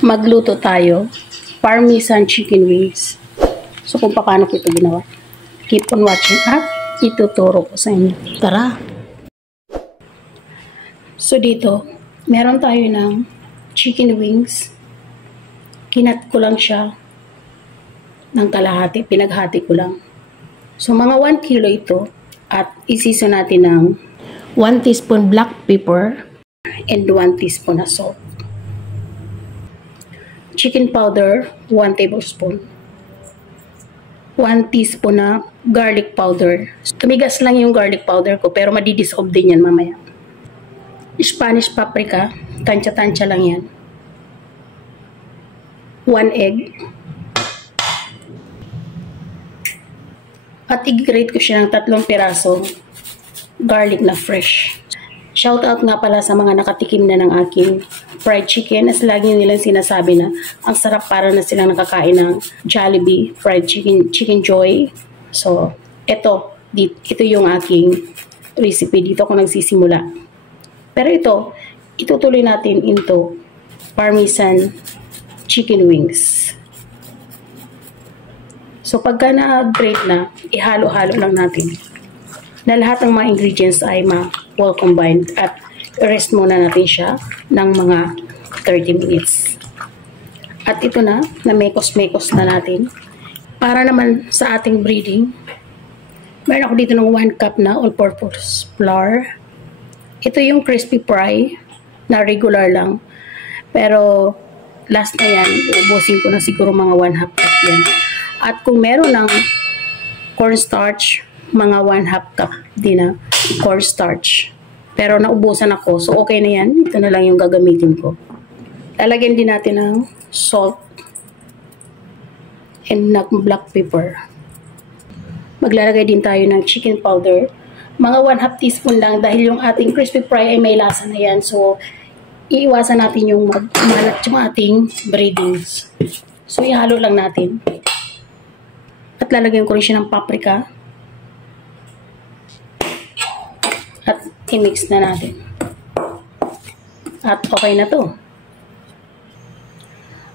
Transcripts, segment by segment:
magluto tayo parmesan chicken wings. So kung paano ko ito ginawa, keep on watching at ituturo ko sa inyo. Tara! So dito, meron tayo ng chicken wings. Kinat ko lang siya ng kalahati, pinaghati ko lang. So mga 1 kilo ito at isiso natin ng 1 teaspoon black pepper and 1 teaspoon na salt. Chicken powder, 1 tablespoon. 1 teaspoon na garlic powder. Tumigas lang yung garlic powder ko pero madidissolve din yan mamaya. Spanish paprika, tansya-tansya lang yan. 1 egg. At i-grate ko siya ng 3 pirasong garlic na fresh. Shoutout nga pala sa mga nakatikim na ng aking fried chicken. As lagi nilang sinasabi na ang sarap, para na silang nakakain ng Jollibee fried chicken joy. So, ito yung aking recipe. Dito ako nagsisimula. Pero ito, itutuloy natin into parmesan chicken wings. So, pagka na-grate na, ihalo-halo lang natin na lahat ng mga ingredients ay well combined at rest muna natin siya ng mga 30 minutes. At ito na mekos-mekos na natin. Para naman sa ating breading, meron ako dito ng 1 cup na all-purpose flour. Ito yung crispy fry na regular lang. Pero last na yan, ubusin ko na siguro mga 1/2 cup yan. At kung meron ng cornstarch, mga 1/2 cup din na cornstarch. Pero naubusan ako, so okay na yan. Ito na lang yung gagamitin ko. Lalagyan din natin ng salt and black pepper. Maglalagay din tayo ng chicken powder. Mga 1/2 teaspoon lang dahil yung ating crispy fry ay may lasa na yan. So, iiwasan natin yung magmalat yung ating breadings. So, ihalo lang natin. At lalagyan ko rin siya ng paprika. At i-mix na natin. At okay na to.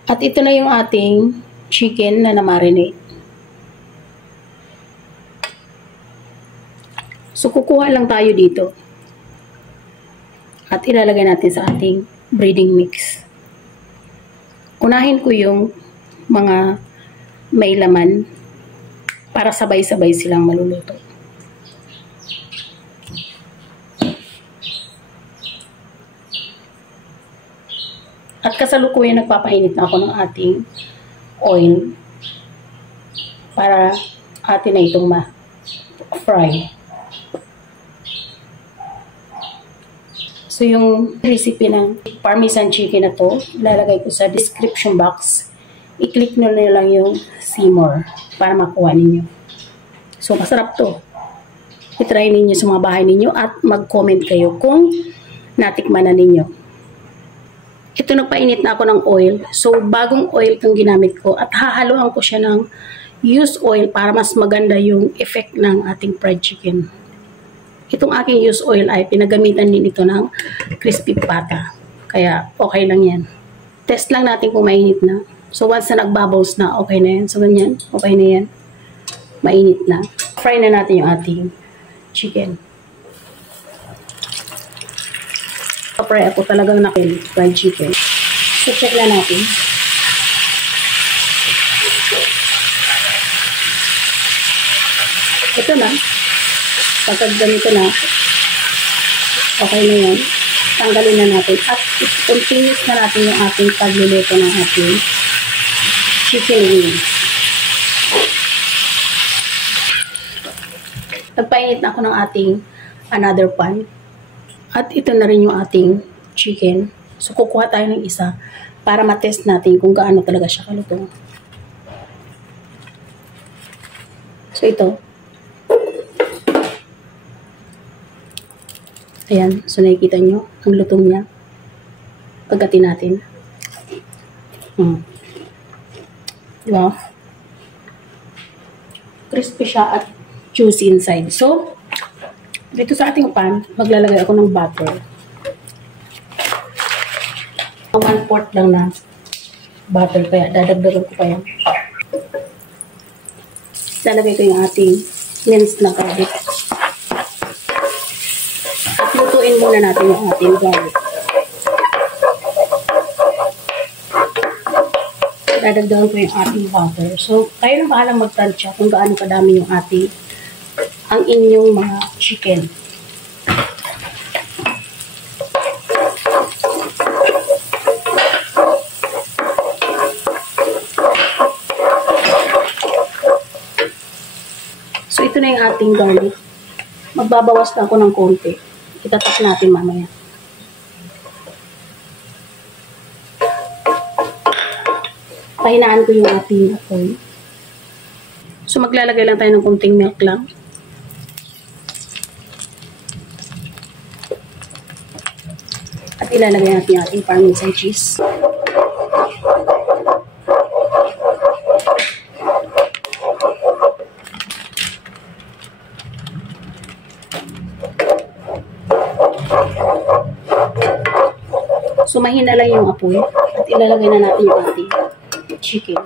At ito na yung ating chicken na na-marinate. So, kukuha lang tayo dito. At ilalagay natin sa ating breading mix. Unahin ko yung mga may laman para sabay-sabay silang maluluto. At kasalukuyan nagpapainit na ako ng ating oil para atin na itong ma-fry. So yung recipe ng parmesan chicken na to, ilalagay ko sa description box. I-click nyo na lang yung see more para makuha ninyo. So masarap to. I-try ninyo sa mga bahay ninyo at mag-comment kayo kung natikman na ninyo. Ito, nagpainit na ako ng oil. So, bagong oil itong ginamit ko. At hahaluan ko siya ng used oil para mas maganda yung effect ng ating fried chicken. Itong aking used oil ay pinagamitan din ito ng crispy pata. Kaya, okay lang yan. Test lang natin kung mainit na. So, once na nagbubbles na, okay na yan. So, ganyan. Okay na yan. Mainit na. Fry na natin yung ating chicken. Kapray ako talagang nakin fried chicken. So, check na natin. Ito na. Pagka ganito na, okay na yan. Tanggalin na natin. At continuous na natin yung ating pagluluto ng ating chicken wings. Nagpainit na ako ng ating another pan. At ito na rin yung ating chicken. So, kukuha tayo ng isa para matest natin kung gaano talaga siya kalutong. So, ito. Ayan. So, nakikita nyo ang lutong niya. Pagkatin natin. Diba? Crispy siya at juicy inside. So, dito sa ating pan, maglalagay ako ng butter. 1/4 lang na butter, kaya dadagdagan ko pa yan. Lalagay ko yung ating minced na garlic. At lutuin muna natin yung ating garlic. Dadagdagan ko yung ating butter. So, kayo na bahalang magtansya kung gaano kadami yung ang inyong mga chicken. So, ito na yung ating garlic. Magbabawas na ako ng konti. Itatak natin mamaya. Pahinaan ko yung ating apoy. So, maglalagay lang tayo ng konting milk lang. At ilalagay natin yung ating Parmesan cheese. So, mahina lang yung apoy. At ilalagay na natin yung ating chicken.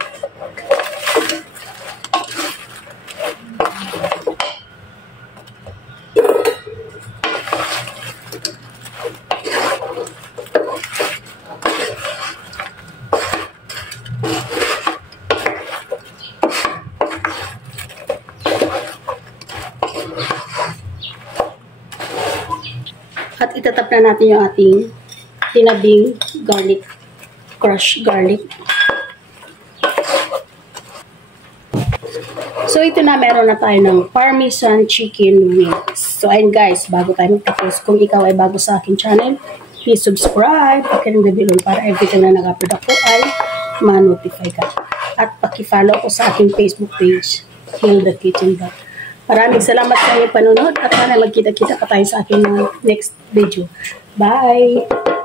At itatap na natin yung ating tinabing garlic, crushed garlic. So, ito na, meron na tayo ng Parmesan chicken wings. So, ayun guys, bago tayo magtapos, kung ikaw ay bago sa akin channel, please subscribe, pagkaroon na bilon para every time na nag-upload ako ay ma-notify ka. At paki-follow ko sa aking Facebook page, Hilda Kitchen Vlog. Maraming salamat sa inyong panunod at sana magkita-kita pa tayo sa aking next video. Bye!